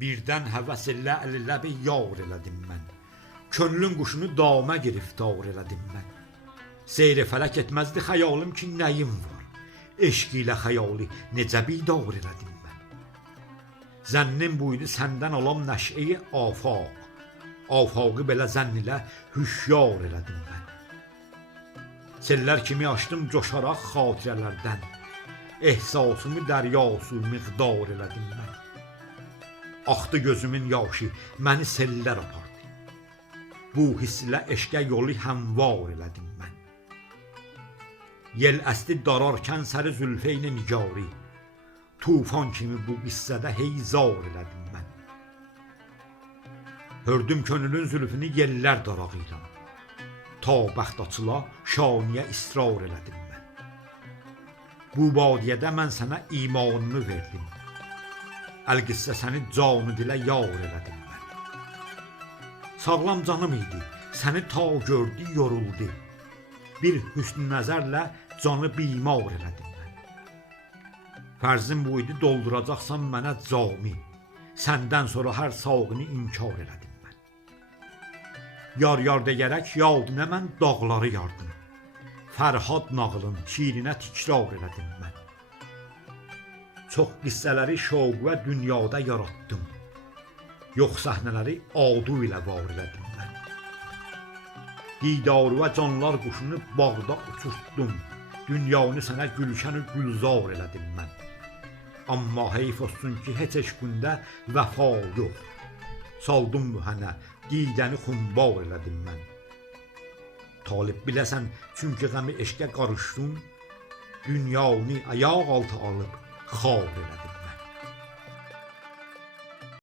Birdən həvəs elə əlləbi yar elədim mən. Könlün quşunu dama giriftar elədim mən. Seyr-i fələk etməzdi xəyalım ki, nəyim var. Eşq ilə xəyalı necə bidar elədim mən. Zənnim buydu səndən alam nəşə-i afaq. Afaqı belə zənn ilə hüşyar elədim mən. Sellər kimi açdım coşaraq xatirələrdən. Ehsasımı dəryasu miqdar elədim mən. Axdı gözümün yaşı, məni sellər apardı. Bu hisslə eşqə yolu həmvar elədim mən. Yel əsdi dararkən səri zülfeyni nicari. Tufan kimi bu qissədə heyzar elədim mən. Hördüm könülün zülfünü yellər darağıyla. Ta bəxt açıla şaniyə israr elədim mən. Bu badiyədə mən sənə imanımı verdim. Əl-qissə səni canı dilə yar elədim mən. Sağlam canım idi, səni ta gördü, yoruldu. Bir hüsn nəzərlə canı bimar elədim mən. Fərzim bu idi, dolduracaqsan mənə cami. Səndən sonra hər sağını inkar elədim mən. Yar deyərək yadına mən dağları yardım. Fərhad nağılın şirinə tikrar elədim mən. Çox qissələri şovq və dünyada yaratdım. Yox səhnələri adu ilə var elədim mən. Didarı və canlar quşunu bağda uçurtdum. Dünyanı sənə gülşən-ü gülzar elədim mən. Amma heyf olsun ki, heç eşqündə vəfa yox. Saldım mühənə, didəni xumbar elədim mən. Talib biləsən, çünki qəmi eşqə qarışdın, dünyanı ayaq altı alıb xar elədim.